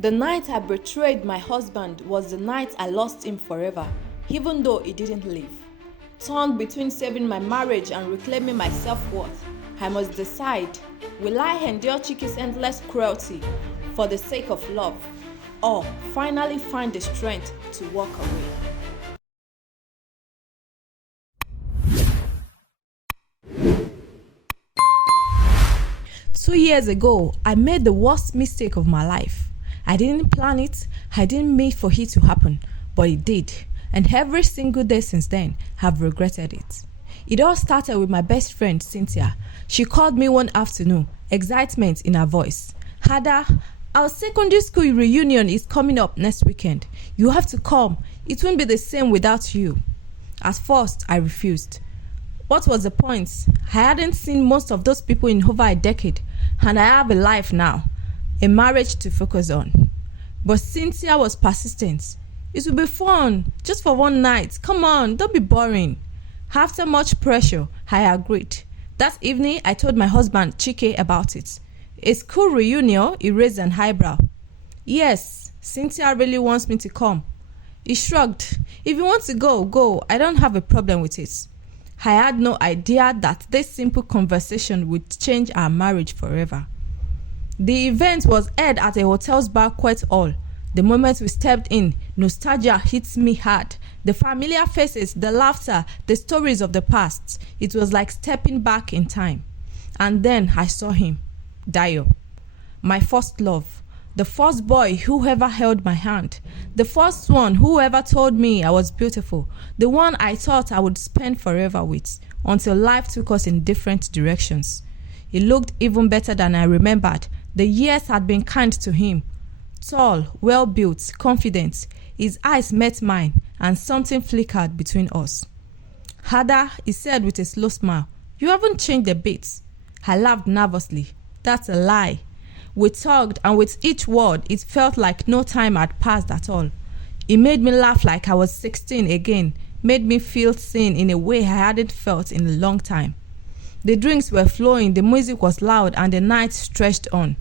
The night I betrayed my husband was the night I lost him forever, even though he didn't leave. Torn between saving my marriage and reclaiming my self-worth, I must decide, will I endure Chike's endless cruelty for the sake of love, or finally find the strength to walk away? 2 years ago, I made the worst mistake of my life. I didn't plan it, I didn't mean for it to happen, but it did. And every single day since then, I've regretted it. It all started with my best friend, Cynthia. She called me one afternoon, excitement in her voice. Ada, our secondary school reunion is coming up next weekend. You have to come. It won't be the same without you. At first, I refused. What was the point? I hadn't seen most of those people in over a decade, and I have a life now, a marriage to focus on. But Cynthia was persistent. It will be fun, just for one night. Come on, don't be boring. After much pressure, I agreed. That evening, I told my husband, Chike, about it. A school reunion, he raised an eyebrow. Yes, Cynthia really wants me to come. He shrugged. If you want to go, go. I don't have a problem with it. I had no idea that this simple conversation would change our marriage forever. The event was held at a hotel's banquet hall. The moment we stepped in, nostalgia hit me hard. The familiar faces, the laughter, the stories of the past. It was like stepping back in time. And then I saw him, Dio, my first love, the first boy who ever held my hand, the first one who ever told me I was beautiful, the one I thought I would spend forever with, until life took us in different directions. He looked even better than I remembered. The years had been kind to him. Tall, well-built, confident, his eyes met mine, and something flickered between us. Ada, he said with a slow smile, you haven't changed a bit. I laughed nervously. That's a lie. We talked, and with each word, it felt like no time had passed at all. It made me laugh like I was 16 again, made me feel seen in a way I hadn't felt in a long time. The drinks were flowing, the music was loud, and the night stretched on.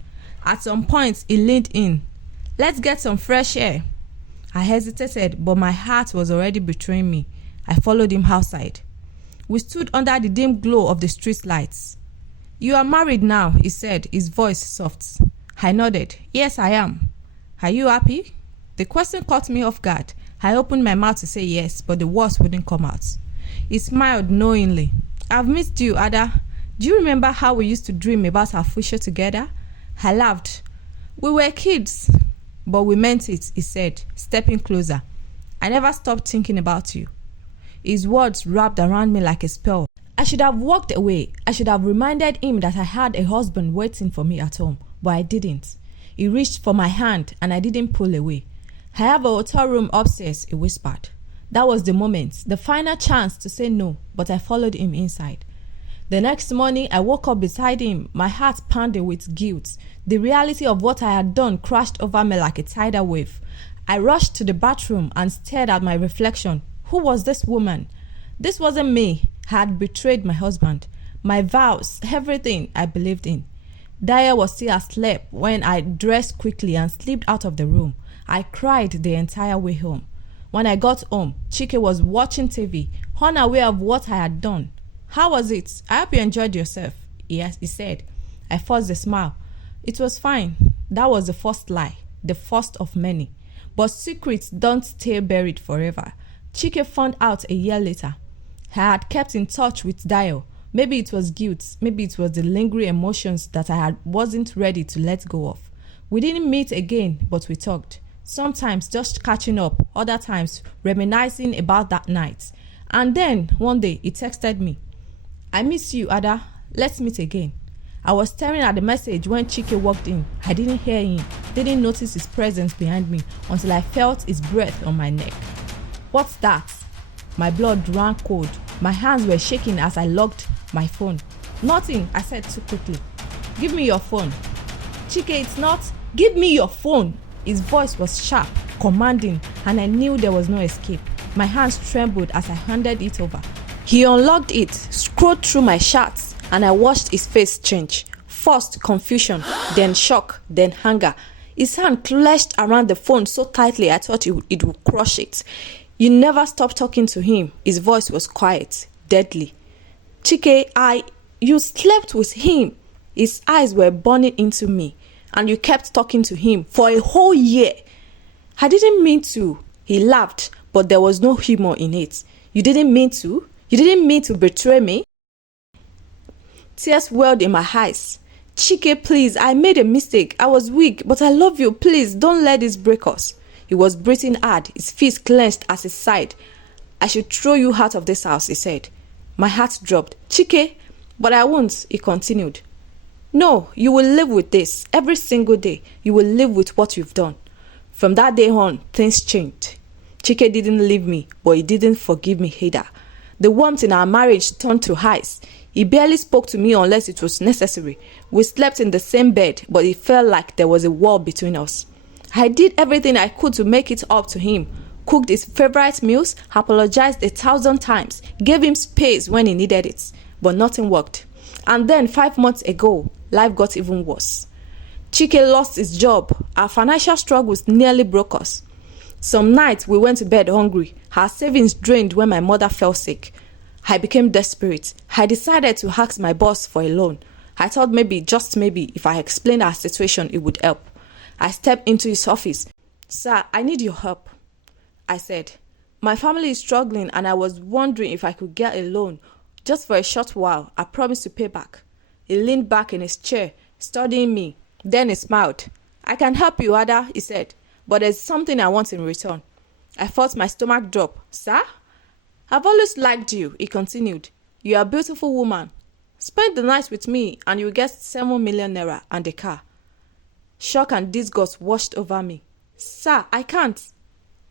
At some point, he leaned in. Let's get some fresh air. I hesitated, but my heart was already betraying me. I followed him outside. We stood under the dim glow of the street lights. You are married now, he said, his voice soft. I nodded. Yes, I am. Are you happy? The question caught me off guard. I opened my mouth to say yes, but the words wouldn't come out. He smiled knowingly. I've missed you, Ada. Do you remember how we used to dream about our future together? I laughed. We were kids, but we meant it, he said, stepping closer. I never stopped thinking about you. His words wrapped around me like a spell. I should have walked away. I should have reminded him that I had a husband waiting for me at home, but I didn't. He reached for my hand and I didn't pull away. I have a hotel room upstairs, he whispered. That was the moment, the final chance to say no, but I followed him inside. The next morning, I woke up beside him, my heart pounding with guilt. The reality of what I had done crashed over me like a tidal wave. I rushed to the bathroom and stared at my reflection. Who was this woman? This wasn't me. I had betrayed my husband, my vows, everything I believed in. Daya was still asleep when I dressed quickly and slipped out of the room. I cried the entire way home. When I got home, Chike was watching TV, unaware of what I had done. How was it? I hope you enjoyed yourself. Yes, he said. I forced a smile. It was fine. That was the first lie, the first of many. But secrets don't stay buried forever. Chike found out a year later. I had kept in touch with Dio. Maybe it was guilt, maybe it was the lingering emotions that wasn't ready to let go of. We didn't meet again, but we talked. Sometimes just catching up, other times reminiscing about that night. And then, one day, he texted me. I miss you, Ada. Let's meet again. I was staring at the message when Chike walked in. I didn't hear him, didn't notice his presence behind me until I felt his breath on my neck. What's that? My blood ran cold. My hands were shaking as I locked my phone. Nothing, I said too quickly. Give me your phone. Chike, it's not. Give me your phone. His voice was sharp, commanding, and I knew there was no escape. My hands trembled as I handed it over. He unlocked it, scrolled through my chats, and I watched his face change. First confusion, then shock, then anger. His hand clenched around the phone so tightly I thought it would crush it. You never stopped talking to him. His voice was quiet, deadly. Chike, you slept with him. His eyes were burning into me, and you kept talking to him for a whole year. I didn't mean to. He laughed, but there was no humor in it. You didn't mean to? You didn't mean to betray me? Tears welled in my eyes. Chike, please, I made a mistake. I was weak, but I love you. Please, don't let this break us. He was breathing hard, his fist clenched at his side. I should throw you out of this house, he said. My heart dropped. Chike, but I won't, he continued. No, you will live with this. Every single day, you will live with what you've done. From that day on, things changed. Chike didn't leave me, but he didn't forgive me either. The warmth in our marriage turned to ice. He barely spoke to me unless it was necessary. We slept in the same bed, but it felt like there was a wall between us. I did everything I could to make it up to him. Cooked his favorite meals, apologized 1,000 times, gave him space when he needed it. But nothing worked. And then 5 months ago, life got even worse. Chike lost his job. Our financial struggles nearly broke us. Some nights we went to bed hungry. Our savings drained when my mother fell sick. I became desperate. I decided to ask my boss for a loan. I thought maybe, just maybe, if I explained our situation, it would help. I stepped into his office. Sir, I need your help, I said. My family is struggling and I was wondering if I could get a loan. Just for a short while, I promised to pay back. He leaned back in his chair, studying me. Then he smiled. I can help you, Ada, he said, but there's something I want in return. I felt my stomach drop. Sir? I've always liked you, he continued. You are a beautiful woman. Spend the night with me and you'll get 7 million naira and a car. Shock and disgust washed over me. Sir, I can't.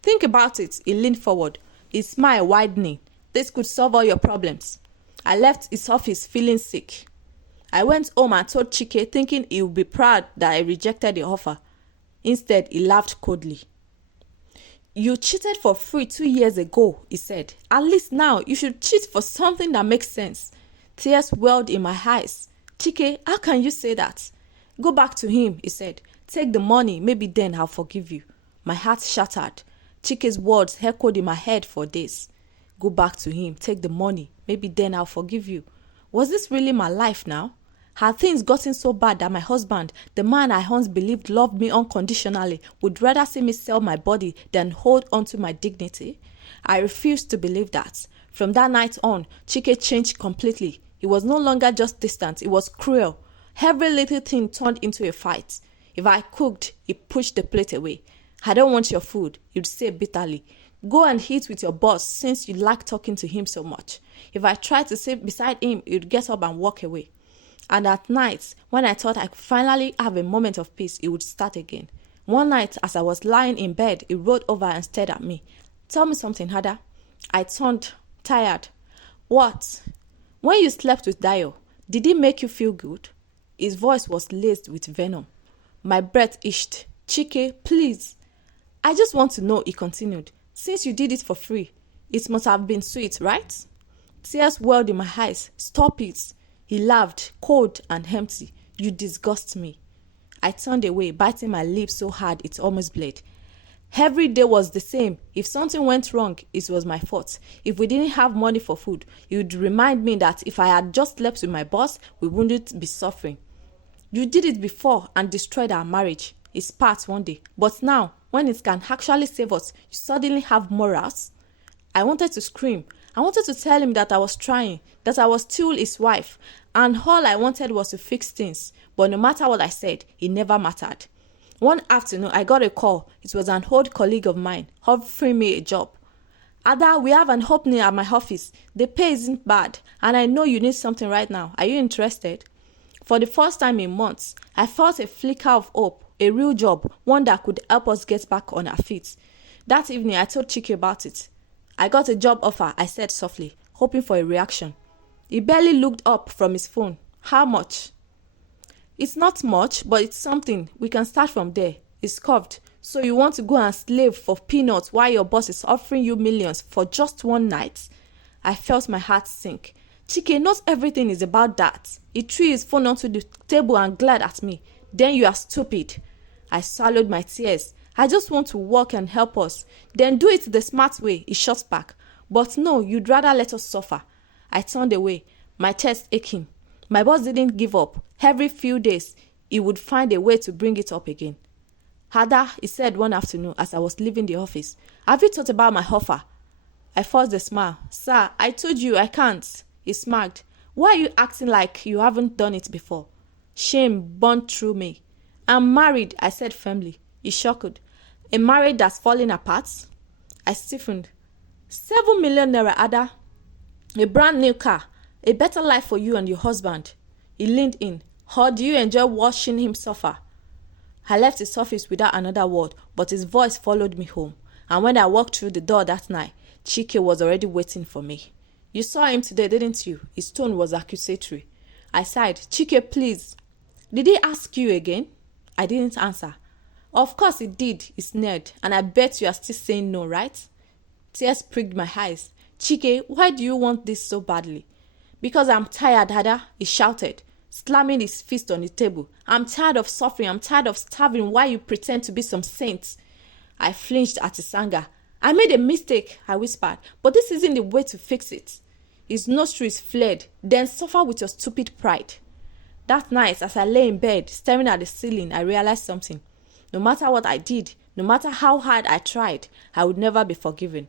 Think about it. He leaned forward, his smile widening. This could solve all your problems. I left his office feeling sick. I went home and told Chike, thinking he would be proud that I rejected the offer. Instead, he laughed coldly. You cheated for free 2 years ago, he said. At least now, you should cheat for something that makes sense. Tears welled in my eyes. Chike, how can you say that? Go back to him, he said. Take the money, maybe then I'll forgive you. My heart shattered. Chike's words echoed in my head for days. Go back to him, take the money, maybe then I'll forgive you. Was this really my life now? Had things gotten so bad that my husband, the man I once believed loved me unconditionally, would rather see me sell my body than hold on to my dignity? I refused to believe that. From that night on, Chike changed completely. He was no longer just distant, he was cruel. Every little thing turned into a fight. If I cooked, he pushed the plate away. I don't want your food, he'd say bitterly. Go and eat with your boss since you like talking to him so much. If I tried to sit beside him, he'd get up and walk away. And at night, when I thought I could finally have a moment of peace, it would start again. One night, as I was lying in bed, he rolled over and stared at me. Tell me something, Hada. I turned, tired. What? When you slept with Dayo, did it make you feel good? His voice was laced with venom. My breath itched. Chike, please. I just want to know, he continued. Since you did it for free, it must have been sweet, right? Tears welled in my eyes. Stop it. He laughed, cold and empty. You disgust me. I turned away, biting my lips so hard it almost bled. Every day was the same. If something went wrong, it was my fault. If we didn't have money for food, he would remind me that if I had just slept with my boss, we wouldn't be suffering. You did it before and destroyed our marriage. It spat one day. But now, when it can actually save us, you suddenly have morals? I wanted to scream. I wanted to tell him that I was trying, that I was still his wife, and all I wanted was to fix things. But no matter what I said, it never mattered. One afternoon, I got a call. It was an old colleague of mine offering me a job. Ada, we have an opening at my office. The pay isn't bad, and I know you need something right now. Are you interested? For the first time in months, I felt a flicker of hope, a real job, one that could help us get back on our feet. That evening, I told Chike about it. I got a job offer, I said softly, hoping for a reaction. He barely looked up from his phone. How much? It's not much, but it's something. We can start from there. He scoffed. So you want to go and slave for peanuts while your boss is offering you millions for just one night? I felt my heart sink. Chike, not everything is about that. He threw his phone onto the table and glared at me. Then you are stupid. I swallowed my tears. I just want to work and help us. Then do it the smart way, he shot back. But no, you'd rather let us suffer. I turned away, my chest aching. My boss didn't give up. Every few days, he would find a way to bring it up again. Ada, he said one afternoon as I was leaving the office, have you thought about my offer? I forced a smile. Sir, I told you I can't. He smirked. Why are you acting like you haven't done it before? Shame burned through me. I'm married, I said firmly. He shocked. A marriage that's falling apart? I stiffened. 7 million naira, Ada. A brand new car. A better life for you and your husband. He leaned in. How do you enjoy watching him suffer? I left his office without another word, but his voice followed me home. And when I walked through the door that night, Chike was already waiting for me. You saw him today, didn't you? His tone was accusatory. I sighed. Chike, please. Did he ask you again? I didn't answer. Of course he did, he sneered. And I bet you are still saying no, right? Tears pricked my eyes. Chike, why do you want this so badly? Because I'm tired, Ada, he shouted, slamming his fist on the table. I'm tired of suffering. I'm tired of starving while you pretend to be some saint. I flinched at his anger. I made a mistake, I whispered, but this isn't the way to fix it. His nostrils flared. Then suffer with your stupid pride. That night, as I lay in bed, staring at the ceiling, I realized something. No matter what I did, no matter how hard I tried, I would never be forgiven.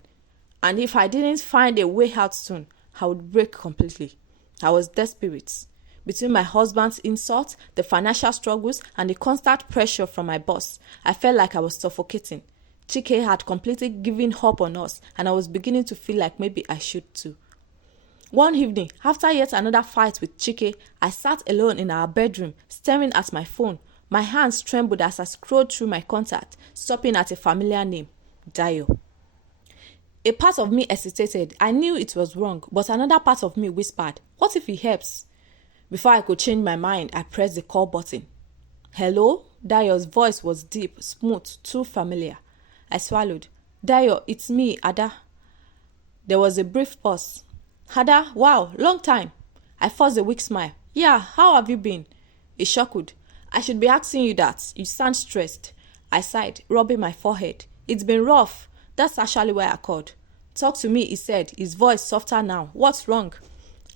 And if I didn't find a way out soon, I would break completely. I was desperate. Between my husband's insults, the financial struggles, and the constant pressure from my boss, I felt like I was suffocating. Chike had completely given up on us, and I was beginning to feel like maybe I should too. One evening, after yet another fight with Chike, I sat alone in our bedroom, staring at my phone. My hands trembled as I scrolled through my contact, stopping at a familiar name, Dayo. A part of me hesitated. I knew it was wrong, but another part of me whispered, what if he helps? Before I could change my mind, I pressed the call button. Hello? Dayo's voice was deep, smooth, too familiar. I swallowed. Dayo, it's me, Ada. There was a brief pause. Ada, wow, long time. I forced a weak smile. Yeah, how have you been? He chuckled. I should be asking you that. You sound stressed. I sighed, rubbing my forehead. It's been rough. That's actually why I called. Talk to me, he said, his voice softer now. What's wrong?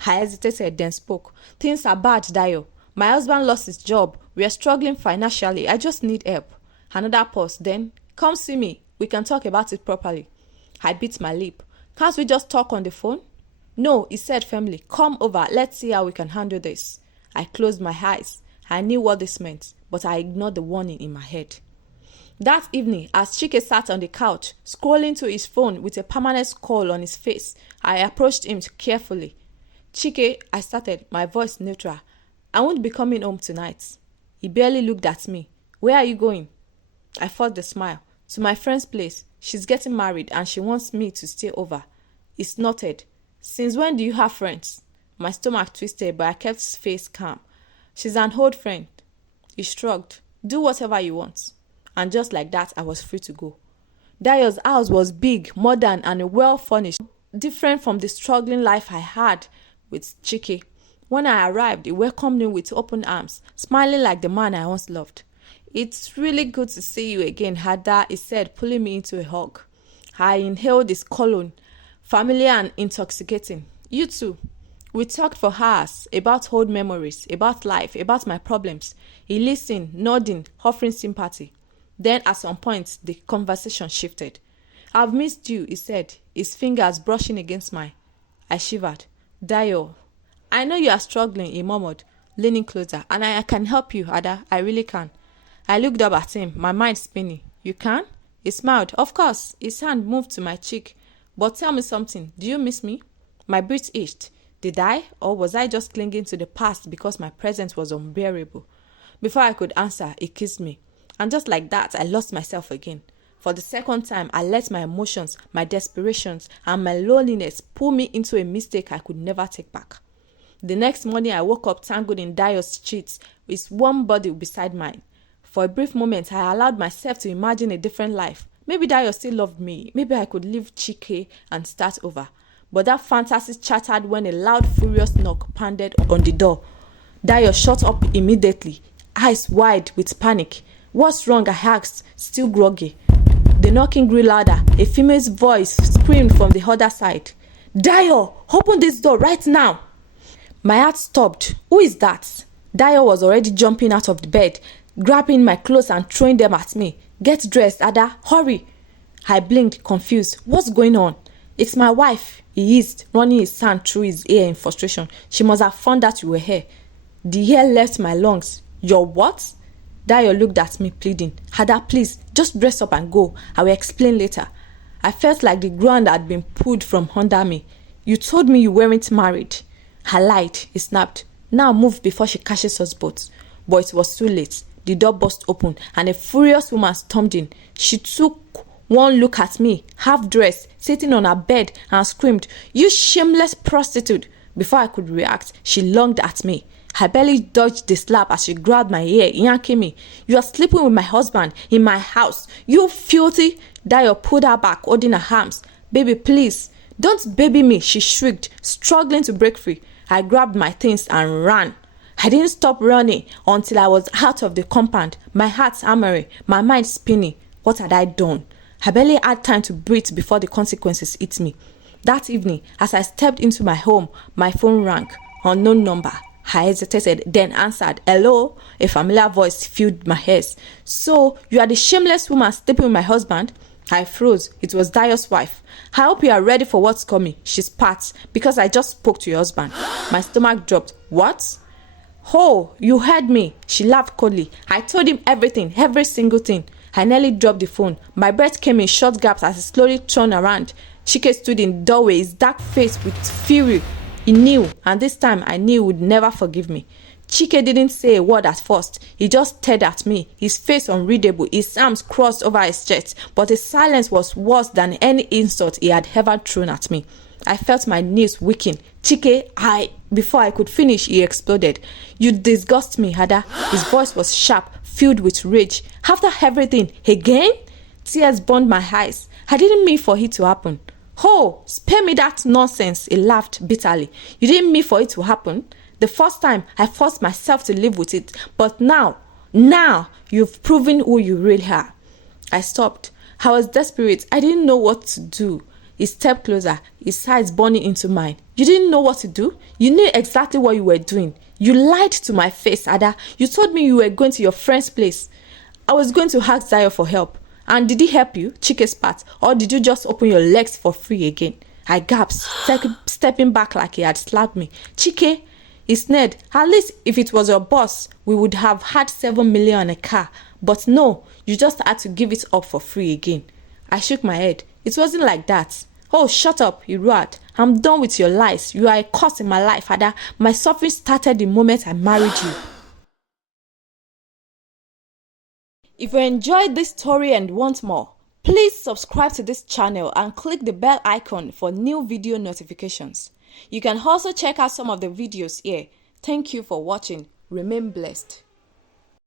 I hesitated, then spoke. Things are bad, Dayo. My husband lost his job. We are struggling financially. I just need help. Another pause, then, come see me. We can talk about it properly. I bit my lip. Can't we just talk on the phone? No, he said firmly. Come over. Let's see how we can handle this. I closed my eyes. I knew what this meant, but I ignored the warning in my head. That evening, as Chike sat on the couch, scrolling to his phone with a permanent scowl on his face, I approached him carefully. Chike, I started, my voice neutral. I won't be coming home tonight. He barely looked at me. Where are you going? I forced a smile. To my friend's place. She's getting married and she wants me to stay over. He snorted. Since when do you have friends? My stomach twisted, but I kept his face calm. She's an old friend. He shrugged. Do whatever you want. And just like that, I was free to go. Dayo's house was big, modern, and well furnished, different from the struggling life I had with Chike. When I arrived, he welcomed me with open arms, smiling like the man I once loved. It's really good to see you again, Ada, he said, pulling me into a hug. I inhaled his cologne, familiar and intoxicating. You too. We talked for hours about old memories, about life, about my problems. He listened, nodding, offering sympathy. Then at some point, the conversation shifted. I've missed you, he said, his fingers brushing against mine. I shivered. Dayo, I know you are struggling, he murmured, leaning closer. And I can help you, Ada. I really can. I looked up at him, my mind spinning. You can? He smiled. Of course. His hand moved to my cheek. But tell me something. Do you miss me? My breath itched. Did I? Or was I just clinging to the past because my presence was unbearable? Before I could answer, he kissed me. And just like that, I lost myself again. For the second time, I let my emotions, my desperations, and my loneliness pull me into a mistake I could never take back. The next morning, I woke up tangled in Dayo's sheets, his warm body beside mine. For a brief moment, I allowed myself to imagine a different life. Maybe Dayo still loved me. Maybe I could leave Chike and start over. But that fantasy shattered when a loud, furious knock pounded on the door. Dayo shut up immediately, eyes wide with panic. "What's wrong?" I asked, still groggy. The knocking grew louder. A female's voice screamed from the other side. "Dio, open this door right now!" My heart stopped. Who is that? Dio was already jumping out of the bed, grabbing my clothes and throwing them at me. "Get dressed, Ada. Hurry!" I blinked, confused. "What's going on?" "It's my wife," he hissed, running his hand through his ear in frustration. "She must have found that you were here." The air left my lungs. "Your what?" Dio looked at me, pleading. "Ada, please, just dress up and go. I will explain later." I felt like the ground had been pulled from under me. "You told me you weren't married." I lied, he snapped. "Now move before she catches us both." But it was too late. The door burst open and a furious woman stormed in. She took one look at me, half-dressed, sitting on her bed, and screamed, "You shameless prostitute!" Before I could react, she lunged at me. I barely dodged the slap as she grabbed my ear, yanking me. "You are sleeping with my husband in my house, you filthy!" Dio pulled her back, holding her arms. "Baby, please, don't baby me," she shrieked, struggling to break free. I grabbed my things and ran. I didn't stop running until I was out of the compound, my heart hammering, my mind spinning. What had I done? I barely had time to breathe before the consequences hit me. That evening, as I stepped into my home, my phone rang. Unknown number. I hesitated, then answered. "Hello?" A familiar voice filled my ears. "So, you are the shameless woman sleeping with my husband?" I froze. It was Dio's wife. "I hope you are ready for what's coming," she spat, "because I just spoke to your husband." My stomach dropped. "What?" "Oh, you heard me," she laughed coldly. "I told him everything, every single thing." I nearly dropped the phone. My breath came in short gaps as he slowly turned around. Chike stood in the doorway, his dark face with fury. He knew, and this time I knew he would never forgive me. Chike didn't say a word at first. He just stared at me, his face unreadable, his arms crossed over his chest, but his silence was worse than any insult he had ever thrown at me. I felt my knees weaken. "Chike, Before I could finish, he exploded. "You disgust me, Ada." His voice was sharp, filled with rage. "After everything, again?" Tears burned my eyes. I didn't mean for it to happen. "Oh, spare me that nonsense," he laughed bitterly. "You didn't mean for it to happen? The first time, I forced myself to live with it. But now, you've proven who you really are." I stopped. I was desperate. I didn't know what to do. He stepped closer, his eyes burning into mine. "You didn't know what to do? You knew exactly what you were doing. You lied to my face, Ada. You told me you were going to your friend's place. I was going to ask Dio for help. And did he help you?" Chike spat. "Or did you just open your legs for free again?" I gasped, stepping back like he had slapped me. "Chike," he sneered. "At least if it was your boss, we would have had 7 million in a car. But no, you just had to give it up for free again." I shook my head. "It wasn't like that." "Oh, shut up," he roared. "I'm done with your lies. You are a curse in my life, Ada. My suffering started the moment I married you." If you enjoyed this story and want more, please subscribe to this channel and click the bell icon for new video notifications. You can also check out some of the videos here. Thank you for watching. Remain blessed.